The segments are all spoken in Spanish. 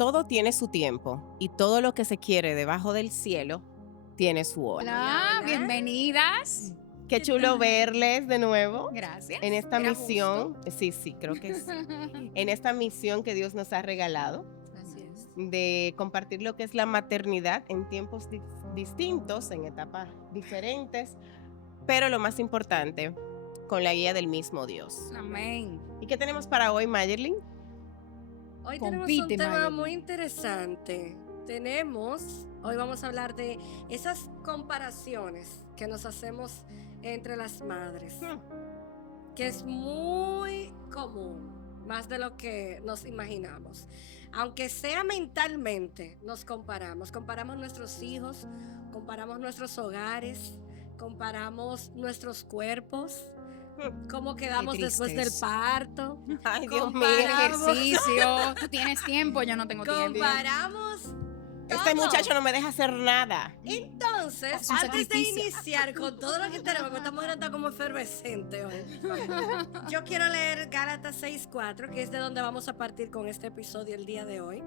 todo tiene su tiempo y todo lo que se quiere debajo del cielo tiene su hora. Hola, Hola. bienvenidas. Qué chulo verles de nuevo Gracias. en esta Era misión. Sí, creo que sí. En esta misión que Dios nos ha regalado Así es. de compartir lo que es la maternidad en tiempos distintos, en etapas diferentes, pero lo más importante, con la guía del mismo Dios. Amén. ¿Y qué tenemos para hoy, Mayerlin? Hoy Compite, tenemos un tema Mayeli. muy interesante. Hoy vamos a hablar de esas comparaciones que nos hacemos entre las madres, que es muy común, más de lo que nos imaginamos. Aunque sea mentalmente, nos comparamos nuestros hijos, comparamos nuestros hogares, comparamos nuestros cuerpos, cómo quedamos después del tristeza. parto. Ay, Dios mío. Comparamos. Ejercicio. Tú tienes tiempo, yo no tengo tiempo. Comparamos Este todo. muchacho no me deja hacer nada. Entonces, Es un antes de sacrificio. iniciar con todo lo que tenemos, porque esta mujer está como efervescente hoy, yo quiero leer Gálatas 6:4, que es de donde vamos a partir con este episodio el día de hoy.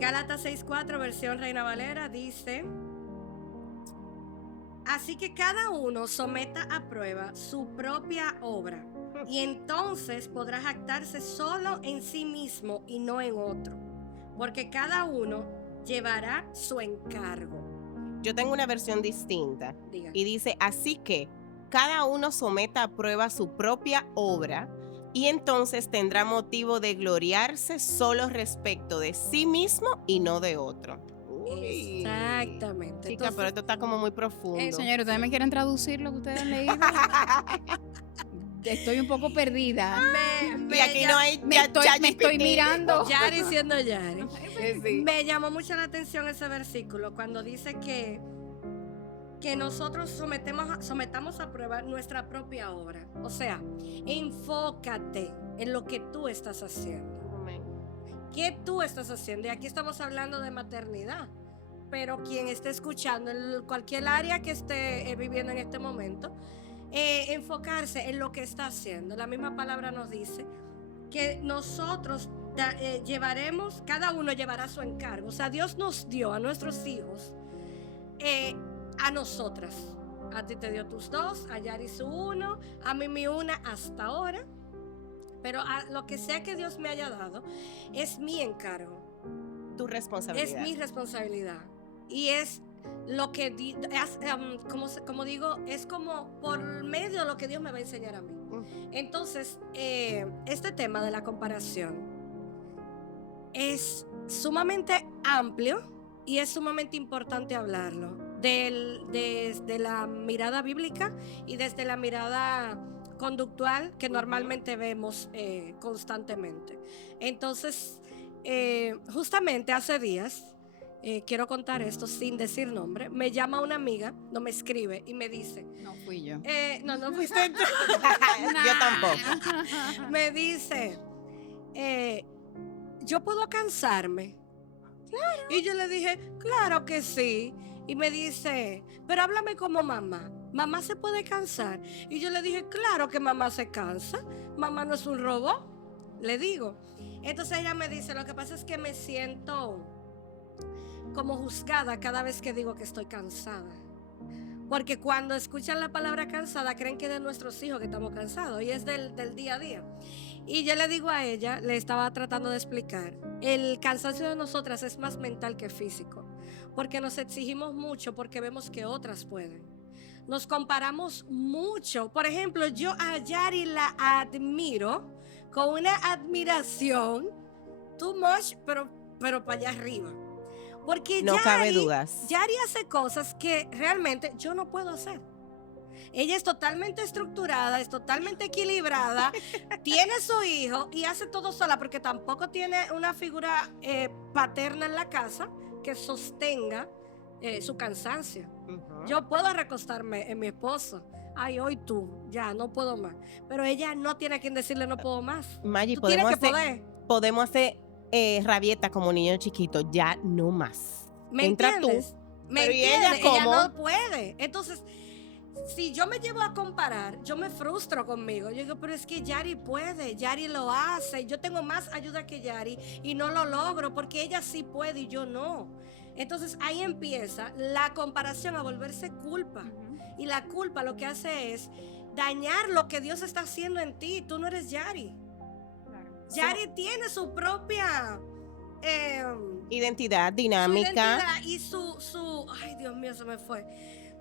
Gálatas 6:4, versión Reina Valera, dice: así que cada uno someta a prueba su propia obra, y entonces podrá jactarse solo en sí mismo y no en otro, porque cada uno llevará su encargo. Yo tengo una versión distinta Diga. y dice, así que cada uno someta a prueba su propia obra y entonces tendrá motivo de gloriarse solo respecto de sí mismo y no de otro. Uy. Exactamente. Chica, pero esto está como muy profundo. Señor, ¿ustedes me quieren traducir lo que ustedes han leído? Estoy un poco perdida. Y aquí no hay Me estoy mirando. Yari siendo Yari. Sí. Me llamó mucho la atención ese versículo cuando dice que nosotros sometamos a prueba nuestra propia obra. O sea, enfócate en lo que tú estás haciendo. ¿Qué tú estás haciendo? Y aquí estamos hablando de maternidad. Pero quien esté escuchando, en cualquier área que esté viviendo en este momento, enfocarse en lo que está haciendo. La misma palabra nos dice que nosotros llevaremos, cada uno llevará su encargo. O sea, Dios nos dio a nuestros hijos, a nosotras. A ti te dio tus 2, a Yari su 1, a mí mi 1 hasta ahora. Pero a lo que sea que Dios me haya dado, es mi encargo. Tu responsabilidad. Es mi responsabilidad. Y es lo que, como digo, es como por medio de lo que Dios me va a enseñar a mí. Entonces, este tema de la comparación es sumamente amplio y es sumamente importante hablarlo. Desde la mirada bíblica y desde la mirada conductual que normalmente vemos constantemente. Entonces, justamente hace días, quiero contar esto sin decir nombre, me llama una amiga, no me escribe y me dice, No fui yo. no fuiste tú. Yo tampoco. Me dice, yo puedo cansarme. Claro. Y yo le dije, claro que sí. Y me dice, pero háblame como mamá. ¿Mamá se puede cansar? Y yo le dije, claro que mamá se cansa. Mamá no es un robot. Le digo. Entonces ella me dice, lo que pasa es que me siento como juzgada cada vez que digo que estoy cansada. Porque cuando escuchan la palabra cansada, creen que es de nuestros hijos que estamos cansados. Y es del día a día. Y yo le digo a ella, le estaba tratando de explicar, el cansancio de nosotras es más mental que físico. Porque nos exigimos mucho porque vemos que otras pueden. Nos comparamos mucho. Por ejemplo, yo a Yari la admiro con una admiración too much, pero para allá arriba. Porque No cabe dudas. Yari hace cosas que realmente yo no puedo hacer. Ella es totalmente estructurada, es totalmente equilibrada, tiene su hijo y hace todo sola porque tampoco tiene una figura paterna en la casa que sostenga su cansancio. Yo puedo recostarme en mi esposo. Ay, hoy tú, ya no puedo más. Pero ella no tiene a quien decirle no puedo más. Maggie, Tú tienes que poder. podemos hacer rabieta como niño chiquito, ya no más. ¿Me Entra entiendes? tú. ¿Me Pero ¿y entiendes? ella cómo? no puede. Entonces, si yo me llevo a comparar, yo me frustro conmigo. Yo digo, pero es que Yari puede, Yari lo hace. Yo tengo más ayuda que Yari y no lo logro porque ella sí puede y yo no. Entonces ahí empieza la comparación a volverse culpa. Y la culpa lo que hace es dañar lo que Dios está haciendo en ti. Tú no eres Yari. Yari tiene su propia identidad, su dinámica, identidad y su ay Dios mío, se me fue.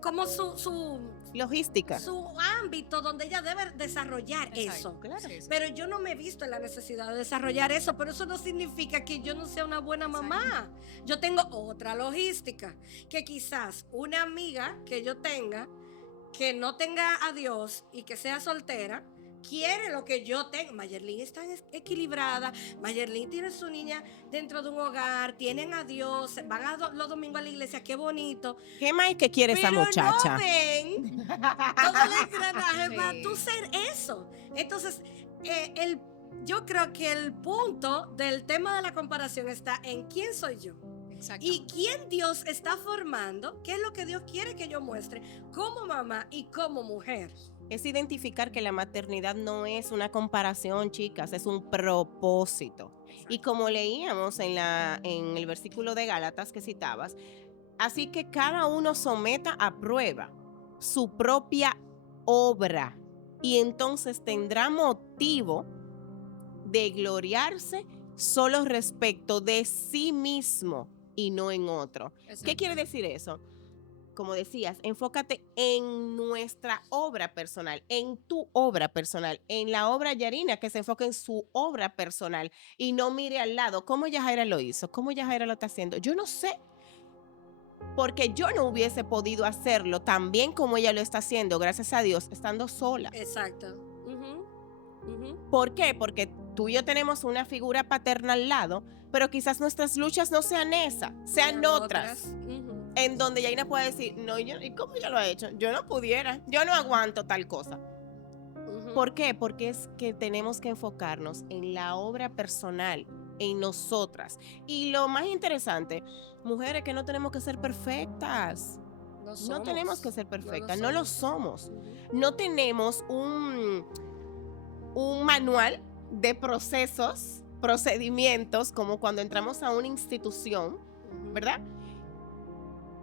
Como su logística. ámbito donde ella debe desarrollar eso. Claro. Sí, sí. Pero yo no me he visto en la necesidad de desarrollar eso, pero eso no significa que yo no sea una buena mamá. Yo tengo otra logística, que quizás una amiga que yo tenga, que no tenga a Dios y que sea soltera, quiere lo que yo tengo. Mayerlin está equilibrada, Mayerlin tiene su niña dentro de un hogar, tienen a Dios, van los domingos a la iglesia, qué bonito. ¿Qué más que quiere esa Pero muchacha? no ven todo el engranaje Sí. para tú ser eso. Entonces, yo creo que el punto del tema de la comparación está en quién soy yo y quién Dios está formando, qué es lo que Dios quiere que yo muestre como mamá y como mujer. Es identificar que la maternidad no es una comparación, chicas, es un propósito. Y como leíamos en el versículo de Gálatas que citabas, así que cada uno someta a prueba su propia obra y entonces tendrá motivo de gloriarse solo respecto de sí mismo y no en otro. ¿Qué quiere decir eso? Como decías, enfócate en nuestra obra personal, en tu obra personal, en la obra Yarina, que se enfoque en su obra personal y no mire al lado cómo Yajaira lo hizo, cómo Yajaira lo está haciendo. Yo no sé, porque yo no hubiese podido hacerlo tan bien como ella lo está haciendo, gracias a Dios, estando sola. Exacto. ¿Por qué? Porque tú y yo tenemos una figura paterna al lado, pero quizás nuestras luchas no sean esas, sean otras. En donde Yaina puede decir, no, ¿y cómo ella lo ha hecho? Yo no pudiera, yo no aguanto tal cosa. ¿Por qué? Porque es que tenemos que enfocarnos en la obra personal, en nosotras. Y lo más interesante, mujeres, que no tenemos que ser perfectas. No tenemos que ser perfectas, no lo somos. No tenemos un manual de procesos, procedimientos, como cuando entramos a una institución, ¿verdad?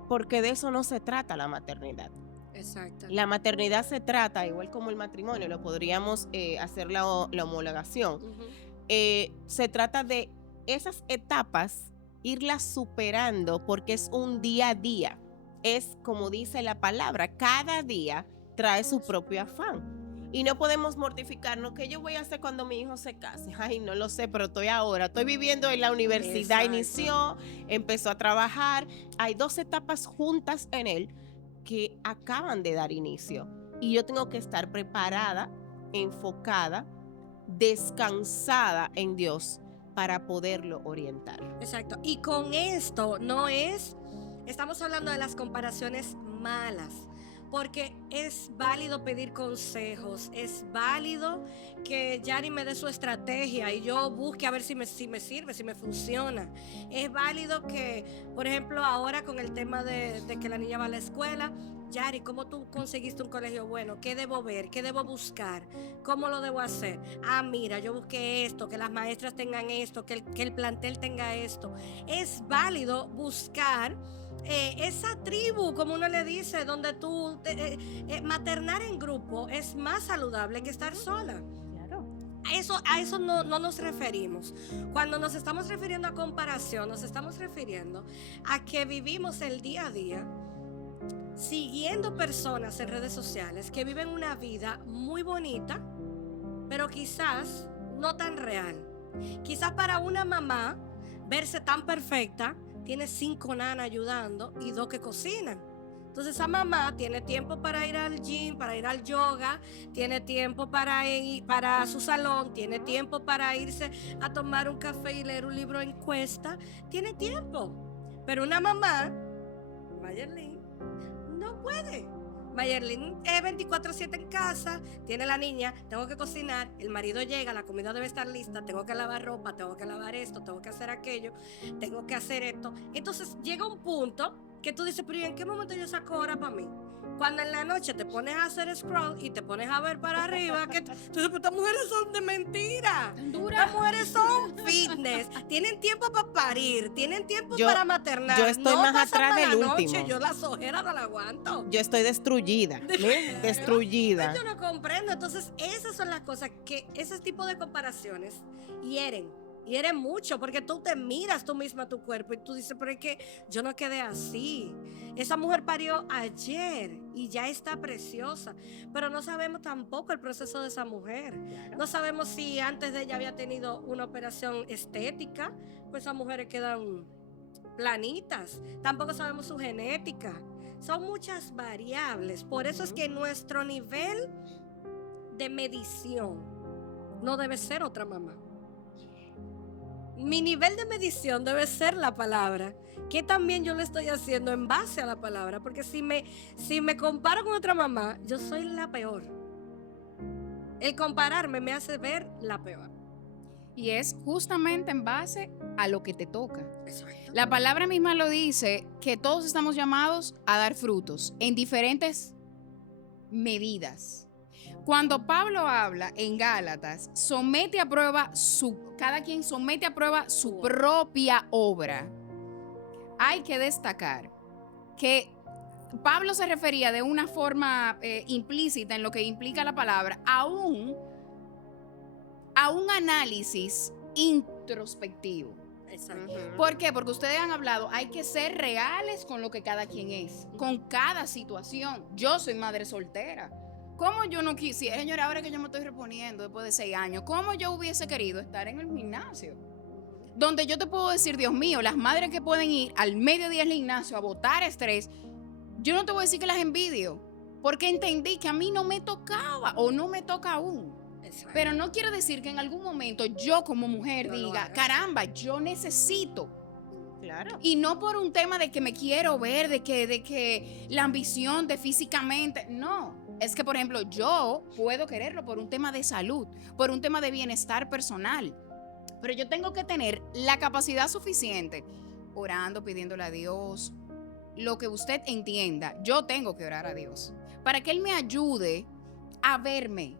Porque de eso no se trata la maternidad. Exacto. La maternidad se trata, igual como el matrimonio, lo podríamos hacer la homologación. Se trata de esas etapas, irlas superando porque es un día a día. Es como dice la palabra, cada día trae su propio afán. Y no podemos mortificarnos. ¿Qué yo voy a hacer cuando mi hijo se case? Ay, no lo sé, pero estoy viviendo en la universidad. Exacto. Inició, empezó a trabajar. Hay 2 etapas juntas en él que acaban de dar inicio. Y yo tengo que estar preparada, enfocada, descansada en Dios para poderlo orientar. Exacto. Y con esto estamos hablando de las comparaciones malas. Porque es válido pedir consejos, es válido que Yari me dé su estrategia y yo busque a ver si me sirve, si me funciona. Es válido que, por ejemplo, ahora con el tema de que la niña va a la escuela, Yari, ¿cómo tú conseguiste un colegio bueno? ¿Qué debo ver? ¿Qué debo buscar? ¿Cómo lo debo hacer? Ah, mira, yo busqué esto, que las maestras tengan esto, que el plantel tenga esto. Es válido buscar esa tribu, como uno le dice, donde tú maternar en grupo es más saludable que estar sola. Claro. A eso no nos referimos. Cuando nos estamos refiriendo a comparación, nos estamos refiriendo a que vivimos el día a día siguiendo personas en redes sociales que viven una vida muy bonita, pero quizás no tan real. Quizás para una mamá verse tan perfecta, tiene 5 nanas ayudando y 2 que cocinan. Entonces esa mamá tiene tiempo para ir al gym, para ir al yoga, tiene tiempo para ir para su salón, tiene tiempo para irse a tomar un café y leer un libro en cuesta, tiene tiempo. Pero una mamá, Mayerlin, no puede. Mayerlin es 24/7 en casa, tiene la niña, tengo que cocinar, el marido llega, la comida debe estar lista, tengo que lavar ropa, tengo que lavar esto, tengo que hacer aquello, tengo que hacer esto. Entonces llega un punto que tú dices, pero ¿y en qué momento yo saco hora para mí? Cuando en la noche te pones a hacer scroll y te pones a ver para arriba, que estas mujeres son de mentira. Las mujeres son fitness, tienen tiempo para parir, tienen tiempo para maternar. Yo estoy no más pasan atrás para del la noche, último. yo las ojeras no las aguanto. Yo estoy destruida, destruida. Yo no comprendo. Entonces, esas son las cosas que ese tipo de comparaciones hieren mucho, porque tú te miras tú misma tu cuerpo y tú dices, pero es que yo no quedé así. Esa mujer parió ayer y ya está preciosa, pero no sabemos tampoco el proceso de esa mujer. No sabemos si antes de ella había tenido una operación estética, pues esas mujeres quedan planitas. Tampoco sabemos su genética. Son muchas variables. Por eso es que nuestro nivel de medición no debe ser otra mamá. Mi nivel de medición debe ser la palabra, que también yo lo estoy haciendo en base a la palabra, porque si me comparo con otra mamá, yo soy la peor. El compararme me hace ver la peor. Y es justamente en base a lo que te toca. Exacto. La palabra misma lo dice, que todos estamos llamados a dar frutos en diferentes medidas. Cuando Pablo habla en Gálatas, cada quien somete a prueba su propia obra. Hay que destacar que Pablo se refería de una forma implícita en lo que implica la palabra a un análisis introspectivo. Exacto. ¿Por qué? Porque ustedes han hablado, hay que ser reales con lo que cada quien es, con cada situación. Yo soy madre soltera. ¿Cómo yo no quisiera, señora, ahora que yo me estoy reponiendo después de 6 años, cómo yo hubiese querido estar en el gimnasio? Donde yo te puedo decir, Dios mío, las madres que pueden ir al mediodía al gimnasio a botar estrés, yo no te voy a decir que las envidio, porque entendí que a mí no me tocaba o no me toca aún. Exacto. Pero no quiere decir que en algún momento yo como mujer No lo diga, hagas. caramba, yo necesito. Claro. Y no por un tema de que me quiero ver, de que la ambición de físicamente, no. Es que, por ejemplo, yo puedo quererlo por un tema de salud, por un tema de bienestar personal. Pero yo tengo que tener la capacidad suficiente, orando, pidiéndole a Dios, lo que usted entienda. Yo tengo que orar a Dios para que Él me ayude a verme,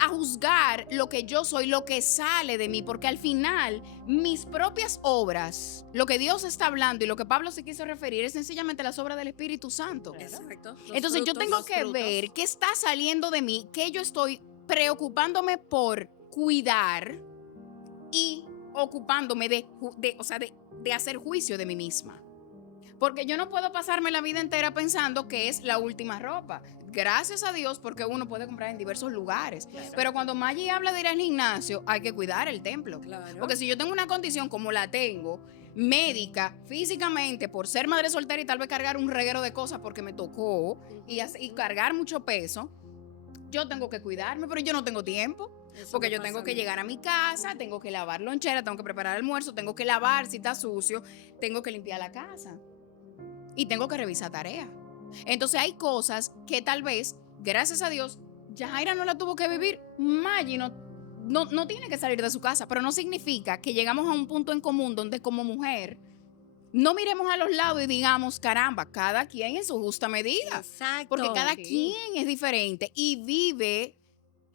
a juzgar lo que yo soy, lo que sale de mí, porque al final mis propias obras, lo que Dios está hablando y lo que Pablo se quiso referir es sencillamente las obras del Espíritu Santo. Exacto. Entonces yo tengo que ver qué está saliendo de mí, qué yo estoy preocupándome por cuidar y ocupándome de hacer juicio de mí misma. Porque yo no puedo pasarme la vida entera pensando que es la última ropa. Gracias a Dios, porque uno puede comprar en diversos lugares. Claro. Pero cuando Maggie habla de ir al gimnasio, hay que cuidar el templo. Claro. Porque si yo tengo una condición como la tengo, médica, físicamente, por ser madre soltera y tal vez cargar un reguero de cosas porque me tocó y cargar mucho peso, yo tengo que cuidarme, pero yo no tengo tiempo. Eso Porque me yo pasa tengo a que mí. llegar a mi casa, tengo que lavar lonchera, tengo que preparar almuerzo, tengo que lavar si está sucio, tengo que limpiar la casa y tengo que revisar tareas. Entonces hay cosas que tal vez, gracias a Dios, Yajaira no la tuvo que vivir. Maggie no tiene que salir de su casa, pero no significa que llegamos a un punto en común donde como mujer no miremos a los lados y digamos, caramba, cada quien en su justa medida. Exacto. Porque cada Sí. quien es diferente y vive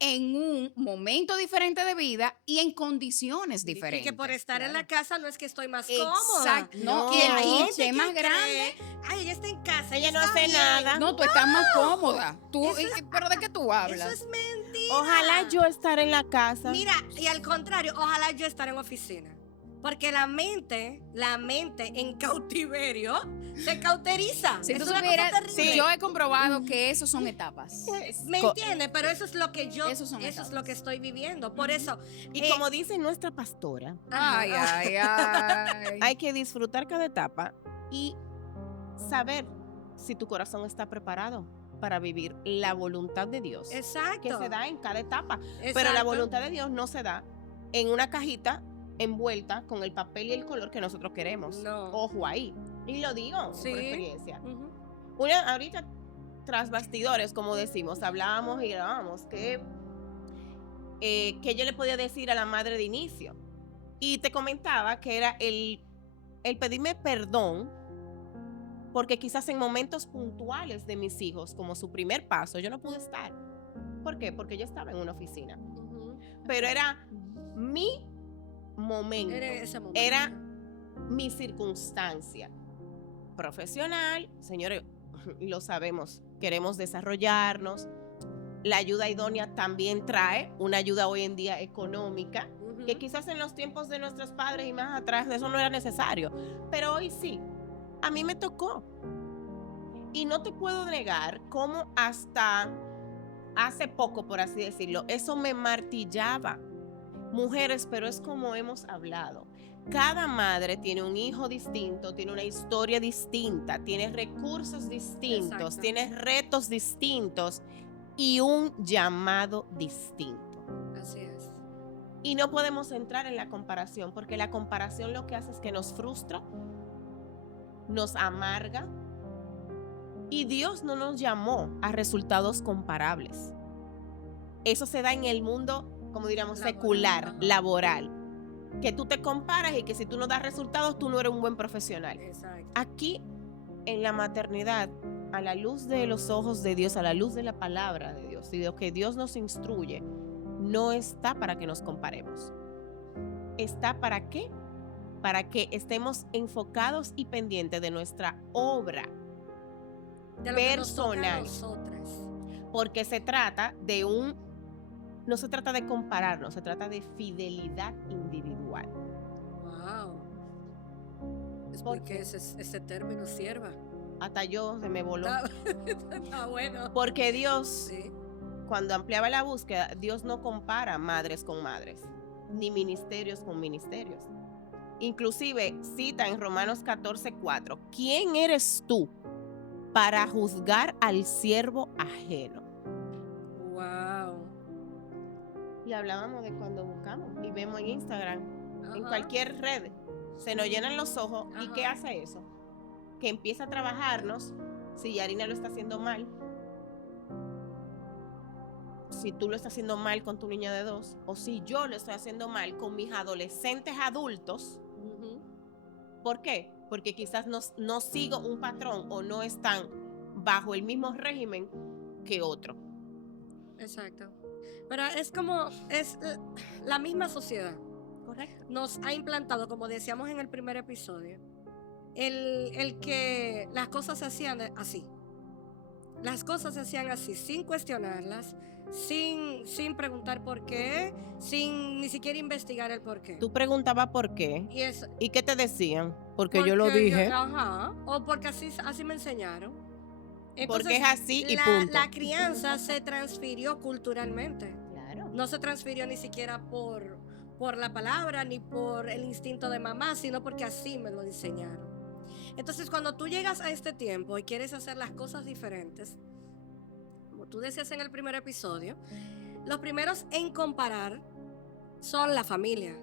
en un momento diferente de vida y en condiciones Y diferentes. que por estar en claro. la casa no es que estoy más cómoda. Exacto. No, Que hay el gente quince es que más cree, grande. ay, ella está en casa, Ella no está hace bien". nada. No, tú estás más cómoda. Tú, Eso es- ¿pero de qué tú hablas? Eso es mentira. Ojalá yo estar en la casa. Mira, y al contrario, ojalá yo estar en oficina. Porque la mente en cautiverio se cauteriza. Si es tú una supieras, cosa terrible. yo he comprobado que eso son etapas. ¿Me entiendes? Pero eso es lo que yo, Esos son eso es etapas. lo que estoy viviendo. Por eso. Y como dice nuestra pastora, Ay, ay, ay. hay que disfrutar cada etapa y saber si tu corazón está preparado para vivir la voluntad de Dios, Exacto. que se da en cada etapa. Pero la Exacto. voluntad de Dios no se da en una cajita envuelta con el papel y el color que nosotros queremos. No. Ojo ahí. Y lo digo Sí. por experiencia. Ujú. Ahorita, tras bastidores, como decimos, hablábamos y grabábamos que yo le podía decir a la madre de inicio. Y te comentaba que era el pedirme perdón porque quizás en momentos puntuales de mis hijos, como su primer paso, yo no pude estar. ¿Por qué? Porque yo estaba en una oficina. Pero era mi momento, era mi circunstancia profesional. Señores, lo sabemos, queremos desarrollarnos. La ayuda idónea también trae una ayuda hoy en día económica, que quizás en los tiempos de nuestros padres y más atrás eso no era necesario, pero hoy sí, a mí me tocó. Y no te puedo negar cómo hasta hace poco, por así decirlo, eso me martillaba. Mujeres, pero es como hemos hablado. Cada madre tiene un hijo distinto, tiene una historia distinta, tiene recursos distintos, Exacto. tiene retos distintos y un llamado distinto. Así es. Y no podemos entrar en la comparación, porque la comparación lo que hace es que nos frustra, nos amarga, y Dios no nos llamó a resultados comparables. Eso se da en el mundo, como diríamos, Laboral, secular, ajá. laboral. Que tú te comparas y que si tú no das resultados, tú no eres un buen profesional. Exacto. Aquí, en la maternidad, a la luz de los ojos de Dios, a la luz de la palabra de Dios y de lo que Dios nos instruye, no está para que nos comparemos. ¿Está para qué? Para que estemos enfocados y pendientes de nuestra obra De lo que nos toca a personal. nosotras. Porque se trata de no se trata de compararnos, se trata de fidelidad individual. Wow. Es ¿Por porque qué? ese término sirva. Hasta yo se me voló. Está bueno. Porque Dios, Sí. cuando ampliaba la búsqueda, Dios no compara madres con madres, ni ministerios con ministerios. Inclusive cita en Romanos 14:4, ¿quién eres tú para juzgar al siervo ajeno? Wow. Y hablábamos de cuando buscamos y vemos en Instagram, en Ajá. cualquier red, se nos llenan los ojos. ¿Y Ajá. qué hace eso? Que empieza a trabajarnos. Si Yarina lo está haciendo mal, si tú lo estás haciendo mal con tu niña de 2, o si yo lo estoy haciendo mal con mis adolescentes adultos. Ujú. ¿Por qué? Porque quizás no sigo un patrón o no están bajo el mismo régimen que otro. Exacto. Pero es como, es la misma sociedad Correcto. nos ha implantado, como decíamos en el primer episodio, el que las cosas se hacían así. Las cosas se hacían así, sin cuestionarlas, sin preguntar por qué, sin ni siquiera investigar el por qué. Tú preguntabas por qué. Y es ¿Y qué te decían? Porque yo lo dije. Ajá, o porque así me enseñaron. Porque es así y la, punto. la crianza se transfirió culturalmente. Claro. No se transfirió ni siquiera por la palabra ni por el instinto de mamá, sino porque así me lo enseñaron. Entonces, cuando tú llegas a este tiempo y quieres hacer las cosas diferentes, como tú decías en el primer episodio, los primeros en comparar son la familia.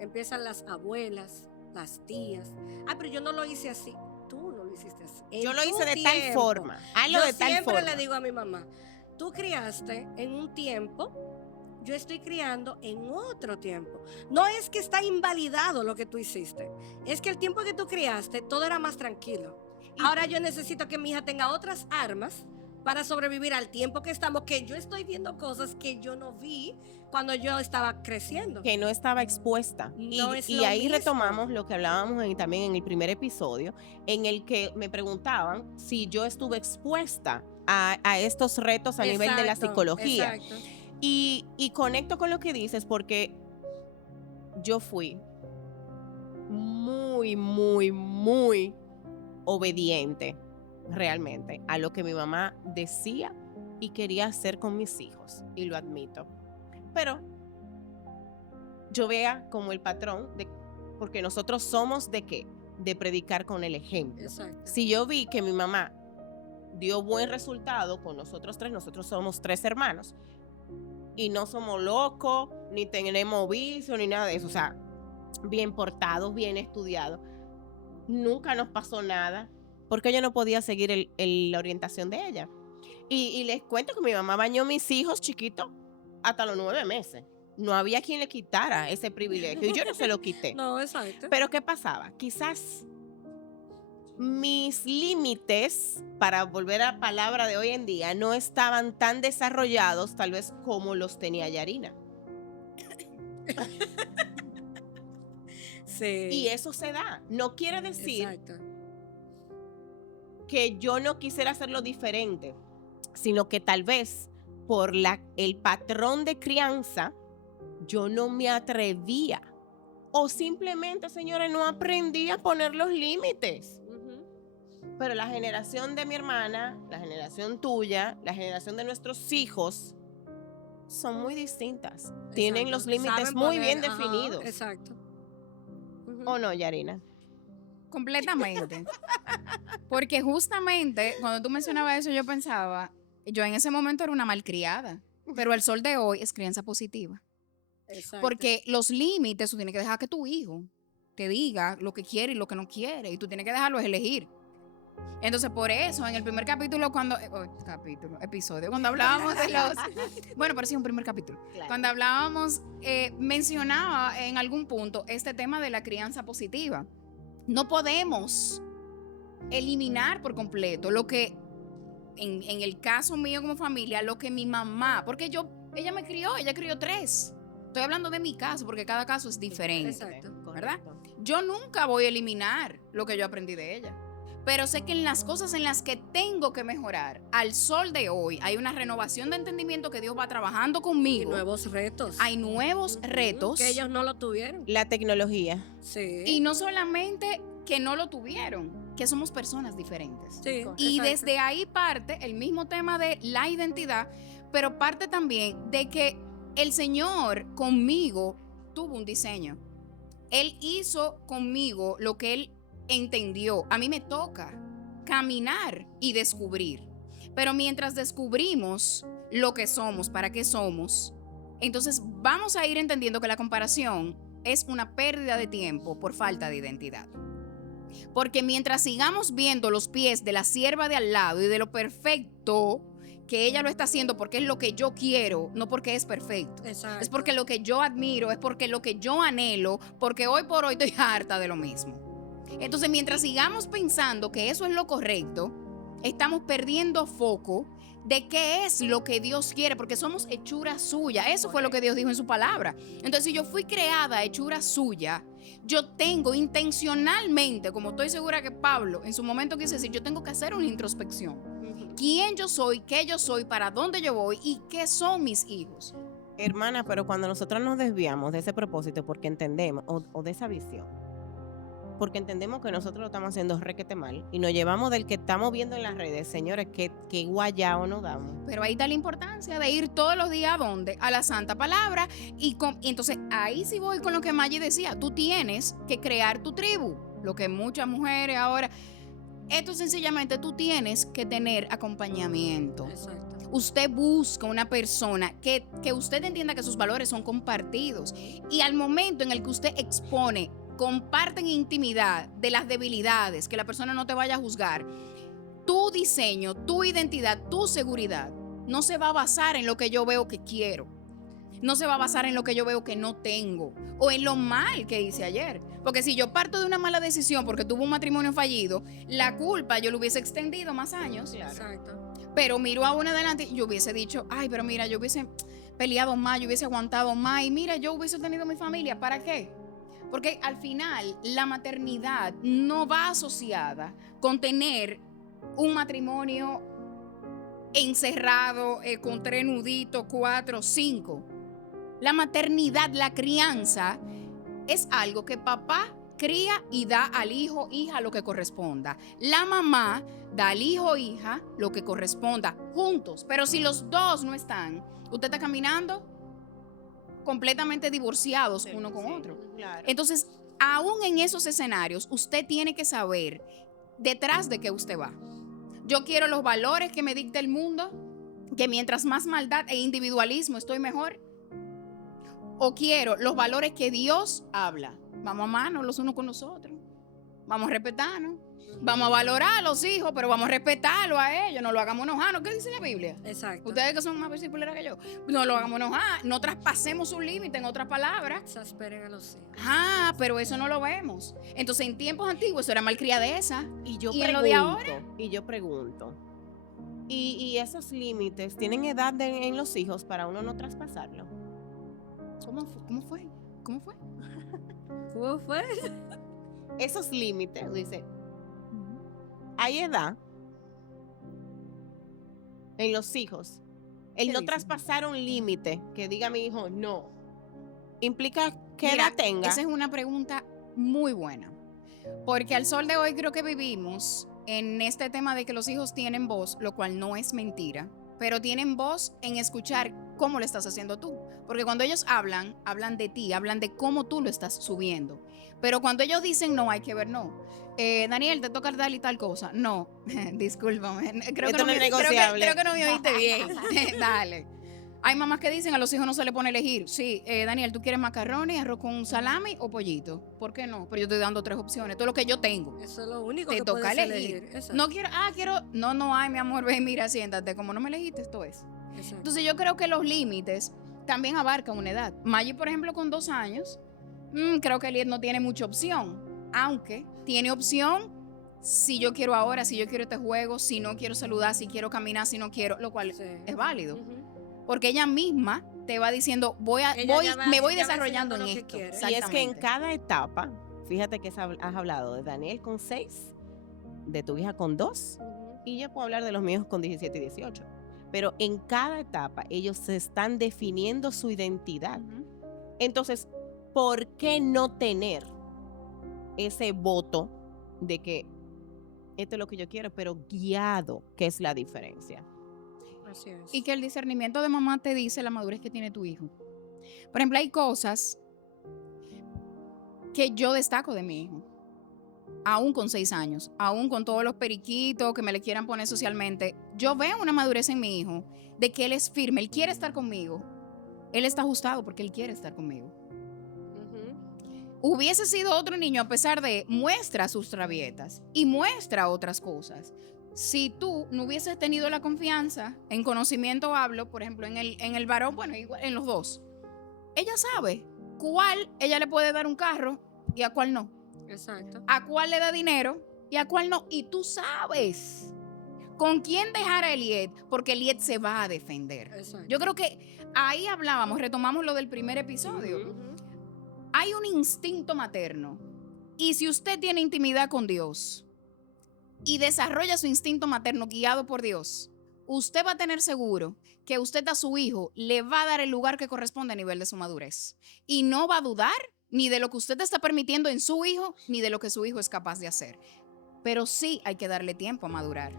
Empiezan las abuelas, las tías. Ah, pero yo no lo hice así. Tú no lo hiciste así. Yo En lo tu hice de tal tiempo. forma. Hazlo Yo de tal siempre forma. le digo a mi mamá, tú criaste en un tiempo, yo estoy criando en otro tiempo. No es que está invalidado lo que tú hiciste, es que el tiempo que tú criaste todo era más tranquilo. Ahora yo necesito que mi hija tenga otras armas para sobrevivir al tiempo que estamos, que yo estoy viendo cosas que yo no vi cuando yo estaba creciendo. Que no estaba expuesta. No es y lo ahí mismo. retomamos lo que hablábamos también en el primer episodio, en el que me preguntaban si yo estuve expuesta a estos retos a nivel de la Exacto, psicología. exacto. Y conecto con lo que dices porque yo fui muy, muy, muy obediente realmente a lo que mi mamá decía y quería hacer con mis hijos, y lo admito. Pero yo vea como el patrón, porque nosotros somos ¿de qué? De predicar con el ejemplo. Exacto. Si yo vi que mi mamá dio buen resultado con nosotros tres, nosotros somos 3 hermanos, y no somos locos, ni tenemos vicio, ni nada de eso, o sea, bien portados, bien estudiados. Nunca nos pasó nada, porque yo no podía seguir la orientación de ella. Y les cuento que mi mamá bañó a mis hijos chiquitos hasta los 9 meses. No había quien le quitara ese privilegio, y yo no se lo quité. No, exacto. Pero ¿qué pasaba? Quizás mis límites, para volver a la palabra de hoy en día, no estaban tan desarrollados tal vez como los tenía Yarina. Sí. Y eso se da. No quiere decir Exacto. que yo no quisiera hacerlo diferente, sino que tal vez por el patrón de crianza, yo no me atrevía. O simplemente, señores, no aprendí a poner los límites. Pero la generación de mi hermana, la generación tuya, la generación de nuestros hijos son muy distintas. Tienen los límites Saben muy poner, bien ajá, definidos. exacto. Ujú. ¿O no, Yarina? Completamente. Porque justamente cuando tú mencionabas eso, yo pensaba, yo en ese momento era una malcriada, pero el sol de hoy es crianza positiva. Exacto. Porque los límites tú tienes que dejar que tu hijo te diga lo que quiere y lo que no quiere, y tú tienes que dejarlo elegir. Entonces, por eso, en el primer capítulo, episodio, cuando hablábamos de los... Bueno, pero sí, un primer capítulo. Claro. Cuando hablábamos, mencionaba en algún punto este tema de la crianza positiva. No podemos eliminar por completo lo que, en el caso mío como familia, lo que mi mamá, porque ella me crió, ella crió 3. Estoy hablando de mi caso, porque cada caso es diferente. Exacto. ¿Verdad? Yo nunca voy a eliminar lo que yo aprendí de ella. Pero sé que en las cosas en las que tengo que mejorar, al sol de hoy, hay una renovación de entendimiento que Dios va trabajando Y conmigo. nuevos retos. Hay nuevos retos. Que ellos no lo tuvieron. La tecnología. Sí. Y no solamente que no lo tuvieron, que somos personas diferentes. Sí, Y exacto. desde ahí parte el mismo tema de la identidad, pero parte también de que el Señor conmigo tuvo un diseño. Él hizo conmigo lo que Él entendió. A mí me toca caminar y descubrir. Pero mientras descubrimos lo que somos, para qué somos, entonces vamos a ir entendiendo que la comparación es una pérdida de tiempo por falta de identidad. Porque mientras sigamos viendo los pies de la sierva de al lado y de lo perfecto que ella lo está haciendo porque es lo que yo quiero, no porque es perfecto. Exacto. Es porque lo que yo admiro, es porque lo que yo anhelo, porque hoy por hoy estoy harta de lo mismo. Entonces, mientras sigamos pensando que eso es lo correcto, estamos perdiendo foco de qué es lo que Dios quiere, porque somos hechura suya. Eso fue lo que Dios dijo en su palabra. Entonces, si yo fui creada hechura suya, yo tengo intencionalmente, como estoy segura que Pablo en su momento quiso decir, yo tengo que hacer una introspección. ¿Quién yo soy? ¿Qué yo soy? ¿Para dónde yo voy? ¿Y qué son mis hijos? Hermana, pero cuando nosotros nos desviamos de ese propósito porque entendemos, o de esa visión, porque entendemos que nosotros lo estamos haciendo requete mal y nos llevamos del que estamos viendo en las redes, señores, que guayao nos damos. Pero ahí está la importancia de ir todos los días ¿a dónde? A la santa palabra. Y entonces ahí sí voy con lo que Maggie decía. Tú tienes que crear tu tribu. Lo que muchas mujeres ahora... Esto sencillamente tú tienes que tener acompañamiento. Exacto. Usted busca una persona que usted entienda que sus valores son compartidos. Y al momento en el que usted expone, comparte en intimidad de las debilidades, que la persona no te vaya a juzgar, tu diseño, tu identidad, tu seguridad no se va a basar en lo que yo veo que quiero. No se va a basar en lo que yo veo que no tengo o en lo mal que hice ayer. Porque si yo parto de una mala decisión porque tuve un matrimonio fallido, la culpa yo lo hubiese extendido más años. Exacto. Pero miro a una adelante y yo hubiese dicho, ay, pero mira, yo hubiese peleado más, yo hubiese aguantado más y mira, yo hubiese tenido mi familia. ¿Para qué? Porque al final la maternidad no va asociada con tener un matrimonio encerrado con 3 nuditos, 4, 5. La maternidad, la crianza, es algo que papá cría y da al hijo, hija, lo que corresponda. La mamá da al hijo, hija, lo que corresponda, juntos. Pero si los dos no están, usted está caminando completamente divorciados uno con otro. Claro. Entonces, aún en esos escenarios, usted tiene que saber detrás de qué usted va. Yo quiero los valores que me dicta el mundo, que mientras más maldad e individualismo estoy mejor. O quiero los valores que Dios habla. Vamos a mano los unos con los otros. Vamos a respetarnos. Vamos a valorar a los hijos, pero vamos a respetarlo a ellos. No lo hagamos enojar. ¿Qué dice la Biblia? Exacto. Ustedes que son más versículos que yo. No lo hagamos enojar. No traspasemos un límite, en otras palabras. Exasperen a los hijos. Pero eso no lo vemos. Entonces, en tiempos antiguos eso era malcriadeza. Y yo ¿Y en pregunto, lo de ahora? ¿Y esos límites tienen edad en los hijos para uno no traspasarlo? ¿Cómo fue? ¿Cómo fue? ¿Cómo fue? Esos límites, dice, hay edad en los hijos. El ¿Qué no dice? traspasar un límite que diga mi hijo no, implica que Mira, edad tenga. esa es una pregunta muy buena. Porque al sol de hoy creo que vivimos en este tema de que los hijos tienen voz, lo cual no es mentira, pero tienen voz en escuchar cómo lo estás haciendo tú. Porque cuando ellos hablan de ti, hablan de cómo tú lo estás subiendo. Pero cuando ellos dicen no, hay que ver no. Daniel, te toca tal y tal cosa. No, discúlpame. Creo Esto no es negociable. creo que no me oíste bien. Dale. Hay mamás que dicen a los hijos no se le pone a elegir. Sí, Daniel, ¿tú quieres macarrones, arroz con salami o pollito? ¿Por qué no? Pero yo estoy dando 3 opciones. Todo lo que yo tengo. Eso es lo único Te que toca puedes elegir. Exacto. No quiero, no hay, mi amor, ven, mira, siéntate. Como no me elegiste, esto es. Exacto. Entonces yo creo que los límites también abarcan una edad. Maggie, por ejemplo, con 2 años, creo que Eliet no tiene mucha opción. Aunque tiene opción si yo quiero ahora, si yo quiero este juego, si no quiero saludar, si quiero caminar, si no quiero, lo cual Sí. es válido. Ujú. Porque ella misma te va diciendo, Ella ya va- me voy ya va desarrollando en haciendo lo que esto. quiere. Y es que en Exactamente. cada etapa, fíjate que has hablado de Daniel con 6, de tu hija con 2, Ujú. y yo puedo hablar de los míos con 17 y 18. Pero en cada etapa ellos se están definiendo su identidad. Ujú. Entonces, ¿por qué no tener ese voto de que esto es lo que yo quiero, pero guiado, que es la diferencia? Así es. Y que el discernimiento de mamá te dice la madurez que tiene tu hijo. Por ejemplo, hay cosas que yo destaco de mi hijo, aún con 6 años, aún con todos los periquitos que me le quieran poner socialmente. Yo veo una madurez en mi hijo de que él es firme, él quiere estar conmigo. Él está ajustado porque él quiere estar conmigo. Ujú. Hubiese sido otro niño, a pesar de muestra sus rabietas y muestra otras cosas. Si tú no hubieses tenido la confianza, en conocimiento hablo, por ejemplo, en el varón, bueno, igual, en los dos, ella sabe cuál ella le puede dar un carro y a cuál no. Exacto. A cuál le da dinero y a cuál no. Y tú sabes con quién dejar a Eliet, porque Eliet se va a defender. Exacto. Yo creo que ahí hablábamos, retomamos lo del primer episodio. Ujú. Hay un instinto materno. Y si usted tiene intimidad con Dios y desarrolla su instinto materno guiado por Dios, usted va a tener seguro que usted a su hijo le va a dar el lugar que corresponde a nivel de su madurez. Y no va a dudar ni de lo que usted está permitiendo en su hijo, ni de lo que su hijo es capaz de hacer. Pero sí hay que darle tiempo a madurar.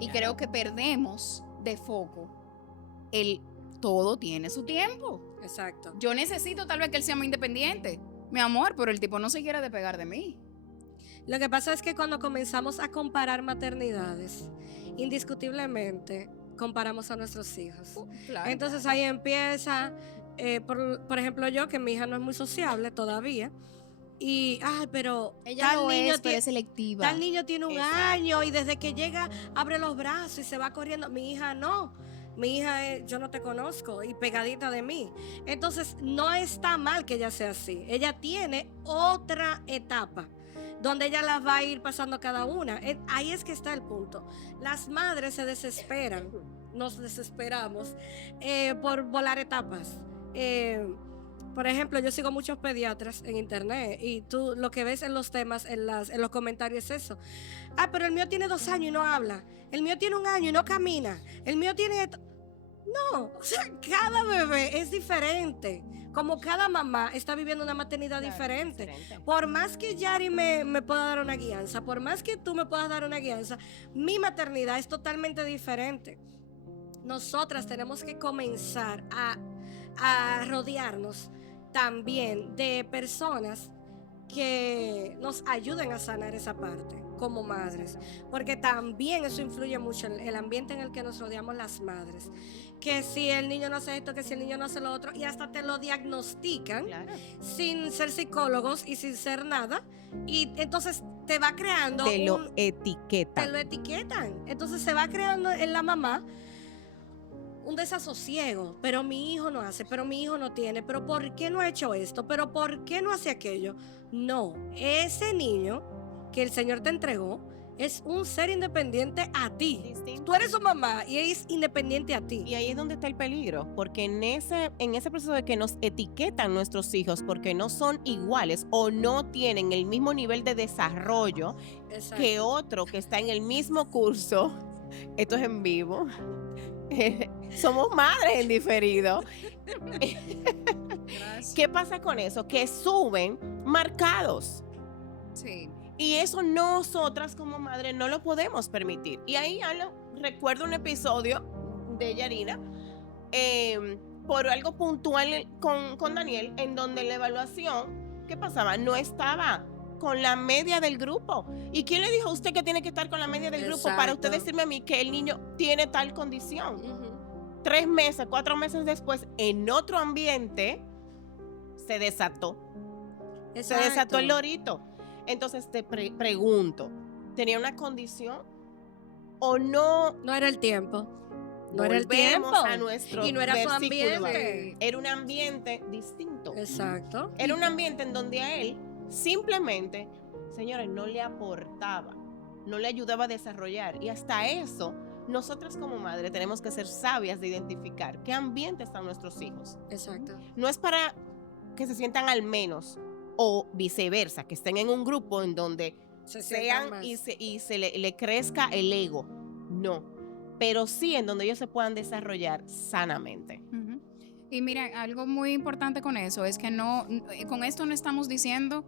Y creo que perdemos de foco el todo tiene su tiempo. Exacto. Yo necesito tal vez que él sea muy independiente, mi amor, pero el tipo no se quiere despegar de mí. Lo que pasa es que cuando comenzamos a comparar maternidades, indiscutiblemente comparamos a nuestros hijos. Claro. Entonces ahí empieza, por ejemplo yo, que mi hija no es muy sociable todavía, y, pero ella tal lo niño es, pero tiene- es selectiva. tal niño tiene un Exacto. año y desde que llega abre los brazos y se va corriendo. Mi hija no. Mi hija es, yo no te conozco y pegadita de mí. Entonces no está mal que ella sea así. Ella tiene otra etapa donde ella las va a ir pasando cada una. Ahí es que está el punto. Las madres se desesperan, nos desesperamos por volar etapas. Por ejemplo, yo sigo muchos pediatras en internet y tú lo que ves en los temas, en los comentarios es eso. Pero el mío tiene 2 años y no habla. El mío tiene 1 año y no camina. El mío tiene... No, o sea, cada bebé es diferente. Como cada mamá está viviendo una maternidad diferente. Por más que Yari me pueda dar una guianza, por más que tú me puedas dar una guianza, mi maternidad es totalmente diferente. Nosotras tenemos que comenzar a rodearnos también de personas que nos ayuden a sanar esa parte como madres, porque también eso influye mucho en el ambiente en el que nos rodeamos las madres, que si el niño no hace esto, que si el niño no hace lo otro, y hasta te lo diagnostican Claro. sin ser psicólogos y sin ser nada, y entonces te va creando Te lo te etiquetan. lo etiquetan, entonces se va creando en la mamá un desasosiego, pero mi hijo no hace, pero mi hijo no tiene, pero ¿por qué no ha hecho esto? Pero ¿por qué no hace aquello? No, ese niño que el Señor te entregó es un ser independiente a ti. Distinto. Tú eres su mamá y es independiente a ti. Y ahí es donde está el peligro, porque en ese proceso de que nos etiquetan nuestros hijos porque no son iguales o no tienen el mismo nivel de desarrollo Exacto. que otro que está en el mismo curso, esto es en vivo, somos madres en diferido. Gracias. ¿Qué pasa con eso? Que suben marcados. Sí. Y eso nosotras como madres no lo podemos permitir. Y ahí recuerdo un episodio de Yarina por algo puntual con Daniel, en donde la evaluación, ¿qué pasaba? No estaba con la media del grupo. ¿Y quién le dijo a usted que tiene que estar con la media del grupo para usted Exacto. decirme a mí que el niño tiene tal condición? Ujú. 3 meses, 4 meses después, en otro ambiente, se desató. Se desató Exacto. el lorito. Entonces te pregunto, ¿tenía una condición o no? No era el tiempo. No era el Volvemos tiempo. a nuestro Y no era su versículo. ambiente. Era un ambiente distinto. Exacto. Era un ambiente en donde a él simplemente, señores, no le aportaba, no le ayudaba a desarrollar. Y hasta eso, nosotras como madre tenemos que ser sabias de identificar qué ambiente están nuestros hijos. Exacto. No es para que se sientan al menos o viceversa, que estén en un grupo en donde Se sientan sean más. y se le crezca el ego. No, pero sí en donde ellos se puedan desarrollar sanamente. Ujú. Y mira, algo muy importante con eso es que con esto no estamos diciendo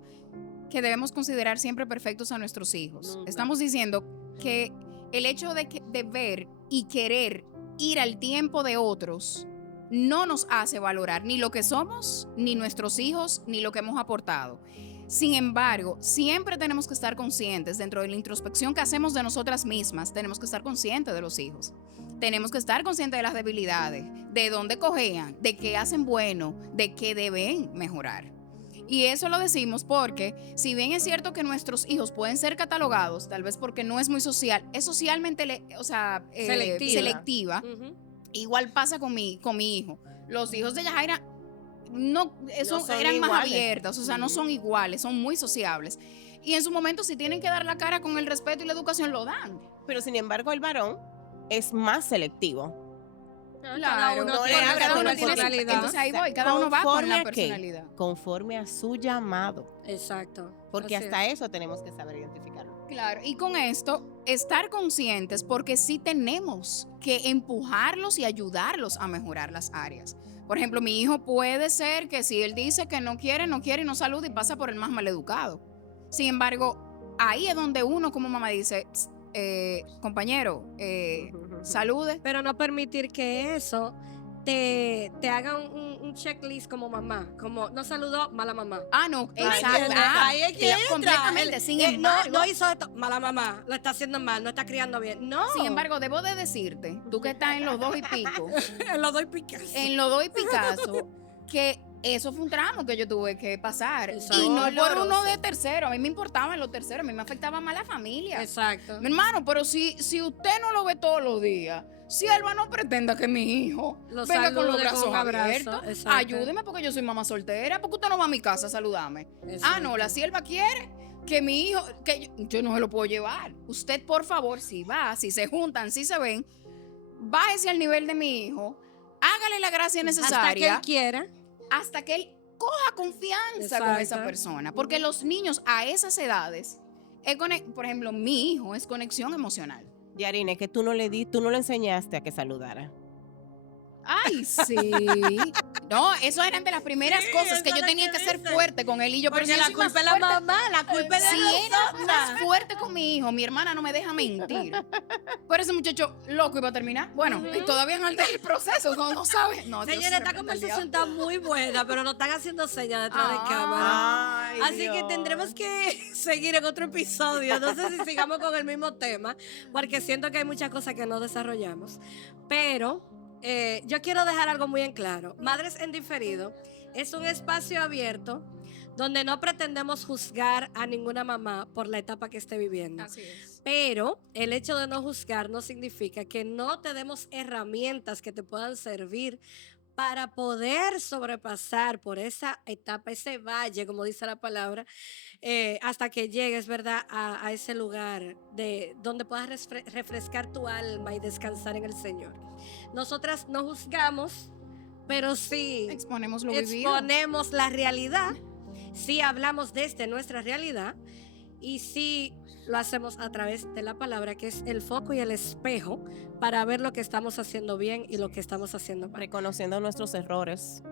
que debemos considerar siempre perfectos a nuestros hijos. Nunca. Estamos diciendo que el hecho de ver y querer ir al tiempo de otros no nos hace valorar ni lo que somos, ni nuestros hijos, ni lo que hemos aportado. Sin embargo, siempre tenemos que estar conscientes dentro de la introspección que hacemos de nosotras mismas. Tenemos que estar conscientes de los hijos. Tenemos que estar conscientes de las debilidades, de dónde cojean, de qué hacen bueno, de qué deben mejorar. Y eso lo decimos porque, si bien es cierto que nuestros hijos pueden ser catalogados, tal vez porque no es muy social, es socialmente selectiva. Ujú. Igual pasa con mi hijo. Los hijos de Yajaira no son eran más iguales. abiertos, o sea, no son iguales, son muy sociables. Y en su momento, si tienen que dar la cara con el respeto y la educación, lo dan. Pero sin embargo, el varón es más selectivo. Claro, uno no le tiene abre su con la personalidad. Entonces ahí voy, cada uno va con ¿Conforme la a qué? personalidad. Conforme a su llamado. Exacto. Porque Así hasta es. eso tenemos que saber identificarlo. Claro, y con esto, estar conscientes porque sí tenemos que empujarlos y ayudarlos a mejorar las áreas. Por ejemplo, mi hijo puede ser que si él dice que no quiere y no saluda y pasa por el más maleducado. Sin embargo, ahí es donde uno como mamá dice, compañero, salude. Pero no permitir que eso te haga un checklist como mamá. Como no saludó, mala mamá. Ah, no, ¿Tú me exacto. entiendes? Ah, Ahí es que entra. completamente. Sin embargo, no hizo esto, mala mamá. Lo está haciendo mal, no está criando bien. No. sin embargo, debo de decirte, tú que estás en los 2 y pico, lo doy Picasso. en los 2 y Picasso, que eso fue un tramo que yo tuve que pasar. Exacto. Y no por Doloroso. uno de tercero. A mí me importaban los terceros, a mí me afectaba más la familia. Exacto. Mi hermano, pero si usted no lo ve todos los días, si Alba no pretenda que mi hijo Lo venga con los salude con brazos un abrazo, abiertos, exacto. ayúdeme porque yo soy mamá soltera, porque usted no va a mi casa a saludarme. Ah, no, la sierva quiere que mi hijo, que yo no se lo puedo llevar. Usted, por favor, si va, si se juntan, si se ven, bájese al nivel de mi hijo, hágale la gracia Hasta que necesaria él quiera. hasta que él coja confianza con esa Exacto. persona. Porque los niños a esas edades, por ejemplo, mi hijo es conexión emocional. Yarine, que tú no le enseñaste a que saludara. Ay, sí. No, eso eran de las primeras Sí, cosas que eso yo es lo tenía que que ser dicen. fuerte con él y yo, pero Porque si yo la soy más culpa es la fuerte, mamá, la culpa es de si eres nosotras. más fuerte con mi hijo, mi hermana no me deja mentir. Pero ese muchacho loco iba a terminar. Bueno, y todavía en el proceso, no sabe. No, Dios, Señores, esta reprenda al conversación diablo. está muy buena, pero nos están haciendo señas detrás de Ah. cámara. Ay, Así que Dios. tendremos que seguir en otro episodio. No sé si sigamos con el mismo tema, porque siento que hay muchas cosas que no desarrollamos. Pero yo quiero dejar algo muy en claro. Madres en Diferido es un espacio abierto donde no pretendemos juzgar a ninguna mamá por la etapa que esté viviendo. Así es. Pero el hecho de no juzgar no significa que no te demos herramientas que te puedan servir para poder sobrepasar por esa etapa, ese valle, como dice la palabra, hasta que llegues, ¿verdad?, a ese lugar de donde puedas refrescar tu alma y descansar en el Señor. Nosotras no juzgamos, pero sí Exponemos lo vivido. exponemos la realidad, sí hablamos desde nuestra realidad y sí lo hacemos a través de la palabra, que es el foco y el espejo para ver lo que estamos haciendo bien y lo que estamos haciendo mal. Reconociendo nuestros errores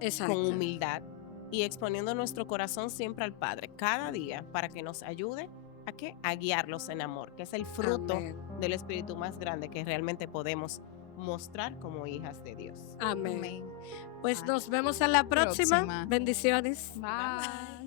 Exacto. con humildad y exponiendo nuestro corazón siempre al Padre cada día para que nos ayude a qué, a guiarlos en amor, que es el fruto Amén. del Espíritu más grande que realmente podemos mostrar como hijas de Dios. Amén. Amén. Pues Ay. nos vemos en la próxima. Próxima. Bendiciones. Bye.